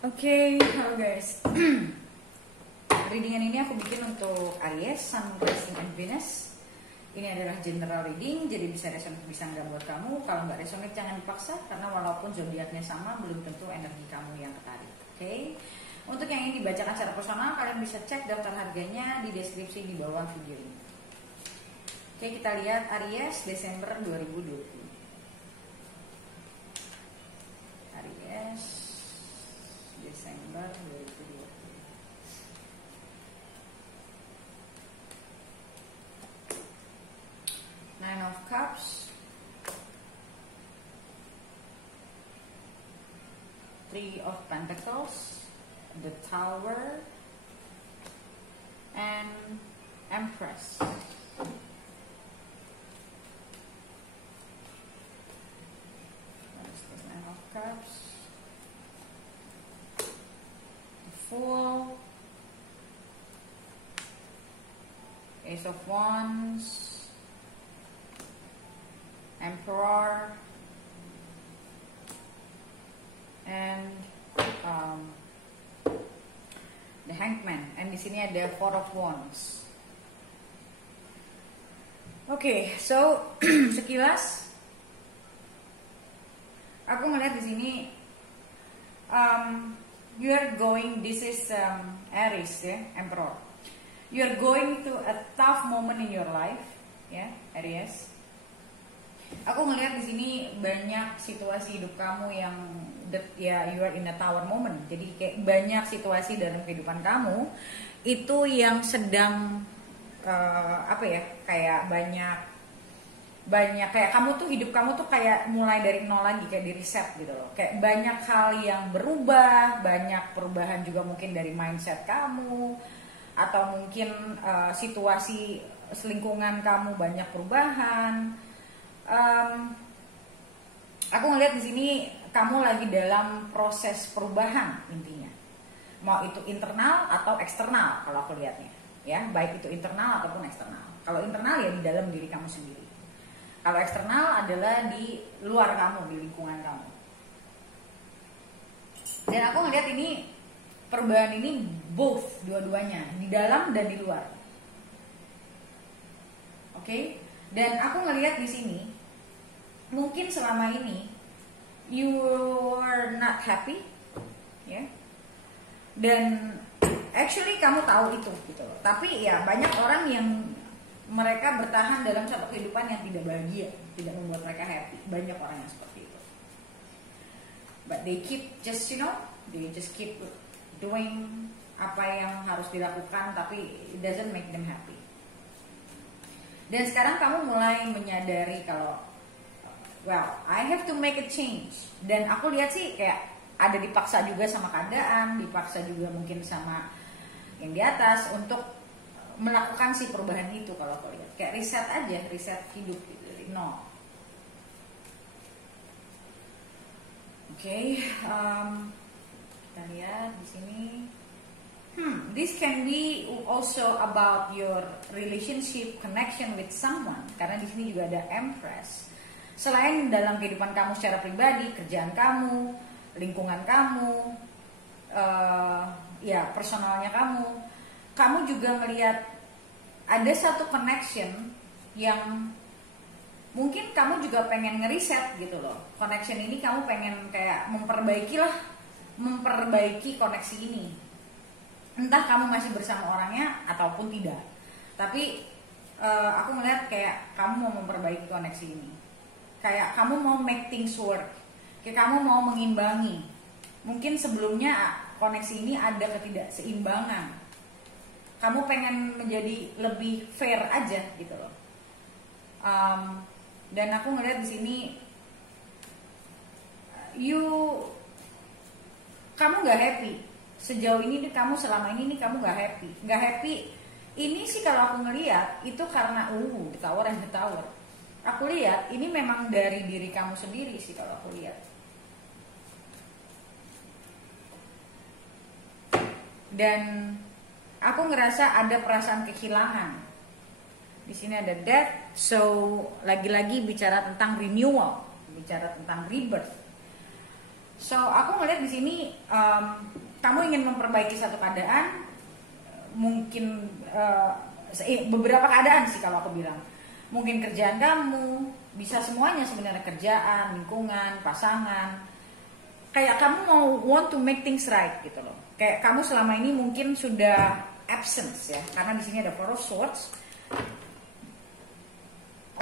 Oke, halo guys. Readingan ini aku bikin untuk Aries, Sun, Rising, and Venus. Ini adalah general reading, jadi bisa resonate bisa nggak buat kamu. Kalau nggak resonate jangan dipaksa, karena walaupun zodiaknya sama, belum tentu energi kamu yang ketarik. Oke. Untuk yang ingin dibacakan secara personal, kalian bisa cek daftar harganya di deskripsi di bawah video ini. Oke, kita lihat Aries Desember 2020. Aries Desember 2020. Nine of Cups, Three of Pentacles, the Tower, and Empress. What is this? Nine of Cups, the Fool, Ace of Wands, Emperor, and the Hangman. And di sini ada Four of Wands. Oke, so sekilas aku ngeliat di sini you are going. This is Aries, ya, Emperor. You are going to a tough moment in your life, ya, Aries. Aku ngelihat di sini banyak situasi hidup kamu yang you are in a tower moment. Jadi kayak banyak situasi dalam kehidupan kamu itu yang sedang kayak banyak kayak kamu tuh hidup kamu tuh kayak mulai dari nol lagi, kayak di reset gitu loh. Kayak banyak hal yang berubah, banyak perubahan juga mungkin dari mindset kamu, atau mungkin situasi lingkungan kamu banyak perubahan. Aku ngeliat di sini kamu lagi dalam proses perubahan intinya, mau itu internal atau eksternal kalau aku lihatnya, ya, baik itu internal ataupun eksternal. Kalau internal ya di dalam diri kamu sendiri, kalau eksternal adalah di luar kamu, di lingkungan kamu. Dan aku ngeliat ini perubahan ini both, dua-duanya, di dalam dan di luar. Oke? Dan aku ngeliat di sini mungkin selama ini you are not happy, ya. Dan actually kamu tahu itu gitu loh. Tapi ya banyak orang yang mereka bertahan dalam satu kehidupan yang tidak bahagia, tidak membuat mereka happy. Banyak orang yang seperti itu. But they keep they just keep doing apa yang harus dilakukan, tapi it doesn't make them happy. Dan sekarang kamu mulai menyadari kalau I have to make a change. Dan aku lihat sih kayak ada dipaksa juga sama keadaan, dipaksa juga mungkin sama yang di atas untuk melakukan si perubahan itu. Kalau aku lihat kayak riset aja, riset hidup gitu dari nol. Oke, kita lihat di sini. This can be also about your relationship connection with someone, karena di sini juga ada Empress. Selain dalam kehidupan kamu secara pribadi, kerjaan kamu, lingkungan kamu, ya personalnya kamu juga melihat ada satu connection yang mungkin kamu juga pengen ngeriset gitu loh. Connection ini kamu pengen kayak memperbaiki koneksi ini. Entah kamu masih bersama orangnya ataupun tidak. Tapi aku ngeliat kayak kamu mau memperbaiki koneksi ini. Kayak kamu mau make things work. Kayak kamu mau mengimbangi. Mungkin sebelumnya koneksi ini ada ketidakseimbangan. Kamu pengen menjadi lebih fair aja gitu loh. Dan aku ngeliat di sini kamu nggak happy. Sejauh ini kamu selama ini kamu nggak happy. Ini sih kalau aku ngeliat itu karena the Tower and the Tower. Aku lihat ini memang dari diri kamu sendiri sih kalau aku lihat. Dan aku ngerasa ada perasaan kehilangan. Di sini ada Death, so lagi-lagi bicara tentang renewal, bicara tentang rebirth. So aku ngeliat di sini kamu ingin memperbaiki satu keadaan, mungkin beberapa keadaan sih kalau aku bilang. Mungkin kerjaan kamu, bisa semuanya sebenarnya, kerjaan, lingkungan, pasangan. Kayak kamu mau want to make things right gitu loh. Kayak kamu selama ini mungkin sudah absence ya, karena di sini ada Four of Swords.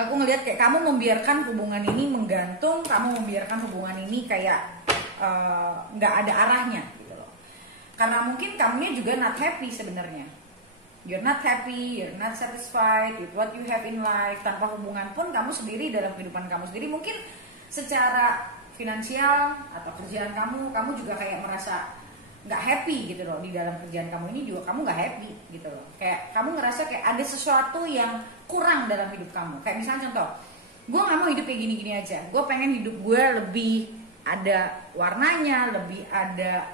Aku ngelihat kayak kamu membiarkan hubungan ini menggantung, kamu membiarkan hubungan ini kayak nggak ada arahnya gitu loh. Karena mungkin kamunya juga not happy sebenarnya. You're not happy, you're not satisfied with what you have in life. Tanpa hubungan pun kamu sendiri dalam kehidupan kamu sendiri, mungkin secara finansial atau kerjaan kamu juga kayak merasa nggak happy gitu loh. Di dalam kerjaan kamu ini juga kamu nggak happy gitu loh. Kayak kamu ngerasa kayak ada sesuatu yang kurang dalam hidup kamu. Kayak misalnya contoh, gue nggak mau hidup kayak gini-gini aja. Gue pengen hidup gue lebih ada warnanya, lebih ada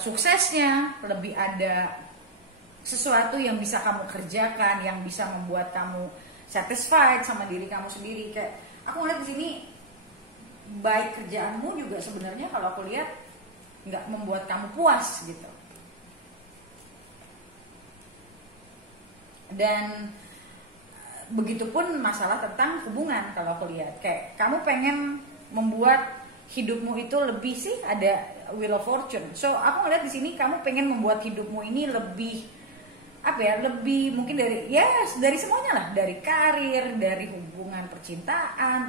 suksesnya, lebih ada sesuatu yang bisa kamu kerjakan, yang bisa membuat kamu satisfied sama diri kamu sendiri. Kayak aku ngeliat di sini, baik kerjaanmu juga sebenarnya kalau aku lihat nggak membuat kamu puas gitu. Dan begitupun masalah tentang hubungan kalau aku lihat. Kayak kamu pengen membuat hidupmu itu lebih sih ada Wheel of Fortune. So aku ngeliat di sini kamu pengen membuat hidupmu ini lebih apa ya, lebih mungkin dari semuanya lah, dari karir, dari hubungan percintaan,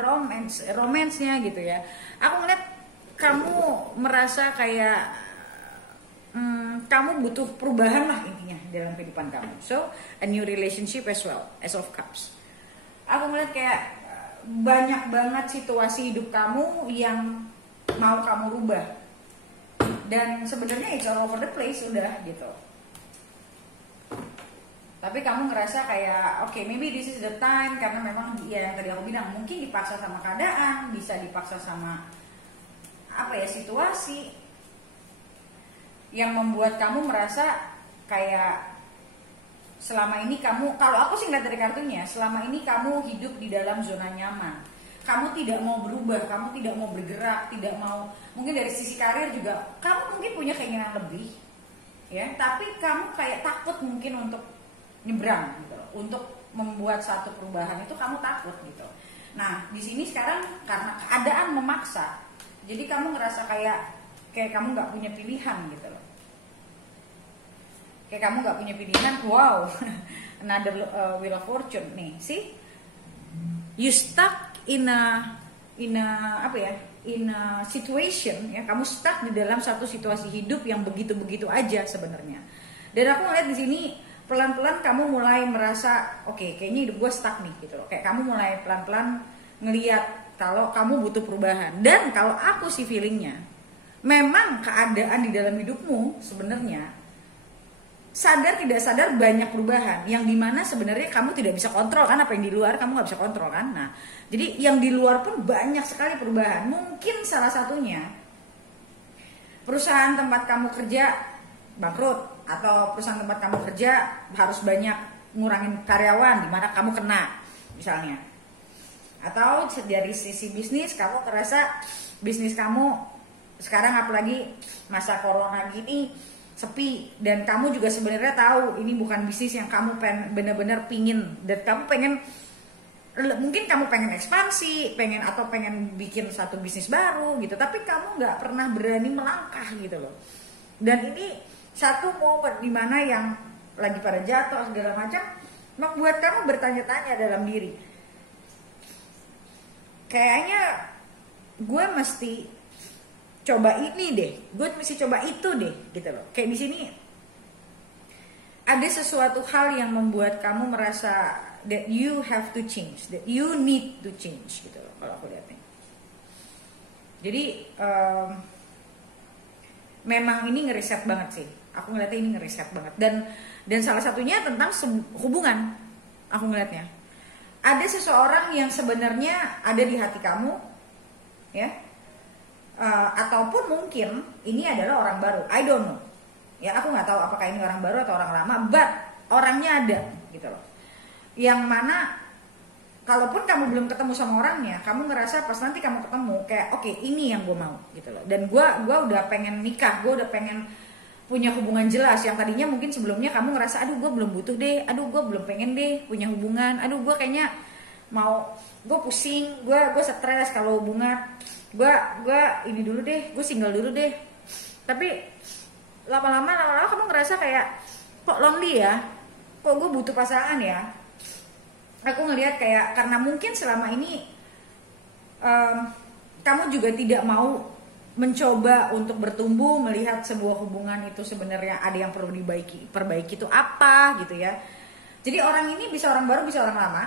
romansnya gitu ya. Aku ngeliat kamu merasa kayak kamu butuh perubahan lah intinya dalam kehidupan kamu. So a new relationship as well, Ace of Cups. Aku ngeliat kayak banyak banget situasi hidup kamu yang mau kamu rubah, dan sebenarnya it's all over the place udah gitu. Tapi kamu ngerasa kayak okay, maybe this is the time, karena memang ya yang tadi aku bilang, mungkin dipaksa sama keadaan, bisa dipaksa sama apa ya, situasi yang membuat kamu merasa kayak selama ini kamu, kalau aku sih ngeliat dari kartunya, selama ini kamu hidup di dalam zona nyaman. Kamu tidak mau berubah, kamu tidak mau bergerak, tidak mau, mungkin dari sisi karir juga kamu mungkin punya keinginan lebih ya, tapi kamu kayak takut mungkin untuk nyebrang gitu, untuk membuat satu perubahan itu kamu takut gitu. Nah di sini sekarang karena keadaan memaksa, jadi kamu ngerasa kayak kamu nggak punya pilihan gitu loh. Kayak kamu nggak punya pilihan. Wow, another Wheel of Fortune nih, see, you stuck in a apa ya, in a situation ya, kamu stuck di dalam satu situasi hidup yang begitu-begitu aja sebenarnya. Dan aku ngeliat di sini pelan-pelan kamu mulai merasa okay, kayaknya hidup gue stuck nih gitu loh. Kayak kamu mulai pelan-pelan ngeliat kalau kamu butuh perubahan. Dan kalau aku sih feelingnya, memang keadaan di dalam hidupmu sebenarnya sadar tidak sadar banyak perubahan yang dimana sebenarnya kamu tidak bisa kontrol kan, apa yang di luar kamu nggak bisa kontrol kan. Nah jadi yang di luar pun banyak sekali perubahan. Mungkin salah satunya perusahaan tempat kamu kerja bangkrut, atau perusahaan tempat kamu kerja harus banyak ngurangin karyawan, dimana kamu kena misalnya. Atau dari sisi bisnis kamu terasa bisnis kamu sekarang apalagi masa corona gini sepi, dan kamu juga sebenarnya tahu ini bukan bisnis yang kamu benar-benar pingin, dan kamu pengen, mungkin kamu pengen ekspansi, pengen bikin satu bisnis baru gitu, tapi kamu nggak pernah berani melangkah gitu loh. Dan ini satu momen dimana yang lagi pada jatuh segala macam membuat kamu bertanya-tanya dalam diri, kayaknya gue mesti coba ini deh, gue mesti coba itu deh gitu loh. Kayak di sini ada sesuatu hal yang membuat kamu merasa that you have to change, that you need to change gitu loh kalau aku lihatnya. Jadi memang ini ngeriset banget sih. Aku ngeliatnya ini ngeriset banget, dan salah satunya tentang hubungan. Aku ngeliatnya ada seseorang yang sebenarnya ada di hati kamu ya, ataupun mungkin ini adalah orang baru, I don't know ya, aku nggak tahu apakah ini orang baru atau orang lama, but orangnya ada gitu loh, yang mana kalaupun kamu belum ketemu sama orangnya, kamu ngerasa pas nanti kamu ketemu kayak oke, ini yang gue mau gitu loh. Dan gue udah pengen nikah, gue udah pengen punya hubungan jelas. Yang tadinya mungkin sebelumnya kamu ngerasa aduh gue belum butuh deh, aduh gue belum pengen deh punya hubungan, aduh gue kayaknya gue pusing, gue stres kalau hubungan, gue ini dulu deh, gue single dulu deh. Tapi lama-lama kamu ngerasa kayak kok lonely ya, kok gue butuh pasangan ya. Aku ngelihat kayak karena mungkin selama ini kamu juga tidak mau mencoba untuk bertumbuh, melihat sebuah hubungan itu sebenarnya ada yang perlu perbaiki itu apa gitu ya. Jadi orang ini bisa orang baru, bisa orang lama.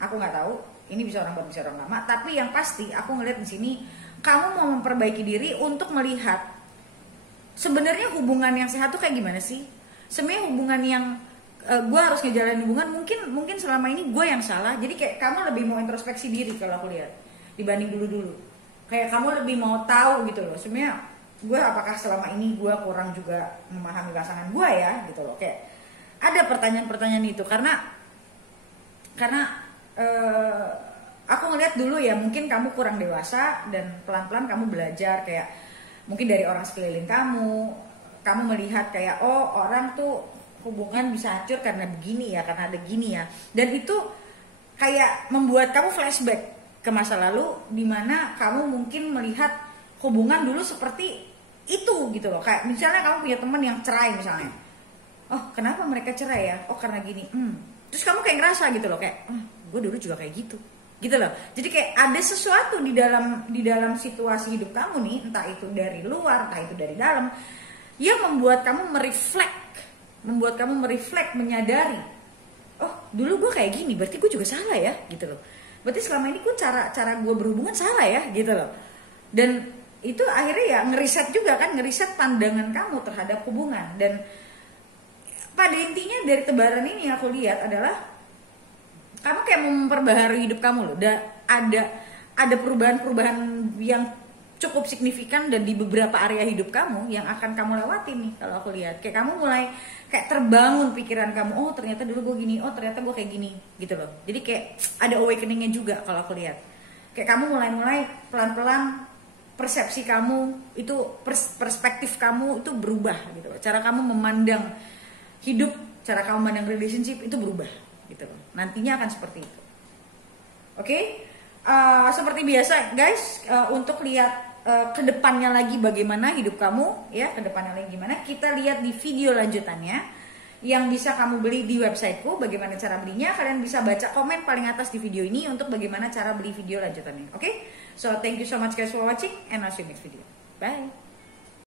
Aku nggak tahu. Ini bisa orang baru, bisa orang lama. Tapi yang pasti aku ngelihat di sini kamu mau memperbaiki diri untuk melihat sebenarnya hubungan yang sehat tuh kayak gimana sih? Sebenarnya hubungan yang gue harus ngejalanin hubungan mungkin selama ini gue yang salah. Jadi kayak kamu lebih mau introspeksi diri kalau aku lihat dibanding dulu. Kayak kamu lebih mau tahu gitu loh. Sebenarnya gue apakah selama ini gue kurang juga memahami pasangan gue ya gitu loh. Kayak ada pertanyaan-pertanyaan itu karena aku ngeliat dulu ya mungkin kamu kurang dewasa dan pelan-pelan kamu belajar kayak mungkin dari orang sekeliling kamu melihat kayak oh orang tuh hubungan bisa hancur karena begini ya, karena ada gini ya, dan itu kayak membuat kamu flashback ke masa lalu dimana kamu mungkin melihat hubungan dulu seperti itu gitu loh. Kayak misalnya kamu punya teman yang cerai misalnya, oh kenapa mereka cerai ya, oh karena gini, terus kamu kayak ngerasa gitu loh kayak gue dulu juga kayak gitu loh. Jadi kayak ada sesuatu di dalam situasi hidup kamu nih, entah itu dari luar, entah itu dari dalam, yang membuat kamu mereflek, menyadari, oh dulu gue kayak gini, berarti gue juga salah ya, gitu loh. Berarti selama ini gue cara gue berhubungan salah ya, gitu loh. Dan itu akhirnya ya ngeriset juga kan, ngeriset pandangan kamu terhadap hubungan. Dan pada intinya dari tebaran ini aku lihat adalah kamu kayak mau memperbaharui hidup kamu loh. Ada perubahan-perubahan yang cukup signifikan dan di beberapa area hidup kamu yang akan kamu lewati nih kalau aku lihat. Kayak kamu mulai kayak terbangun pikiran kamu, oh ternyata dulu gue gini, oh ternyata gue kayak gini gitu loh. Jadi kayak ada awakeningnya juga kalau aku lihat. Kayak kamu mulai pelan-pelan persepsi kamu itu, perspektif kamu itu berubah gitu loh. Cara kamu memandang hidup, cara kamu memandang relationship itu berubah gitu loh. Nantinya akan seperti itu. Oke? Seperti biasa guys, untuk lihat kedepannya lagi bagaimana hidup kamu ya, kedepannya lagi gimana, kita lihat di video lanjutannya yang bisa kamu beli di websiteku. Bagaimana cara belinya, kalian bisa baca komen paling atas di video ini untuk bagaimana cara beli video lanjutannya. Oke? So thank you so much guys for watching and I'll see you next video. Bye.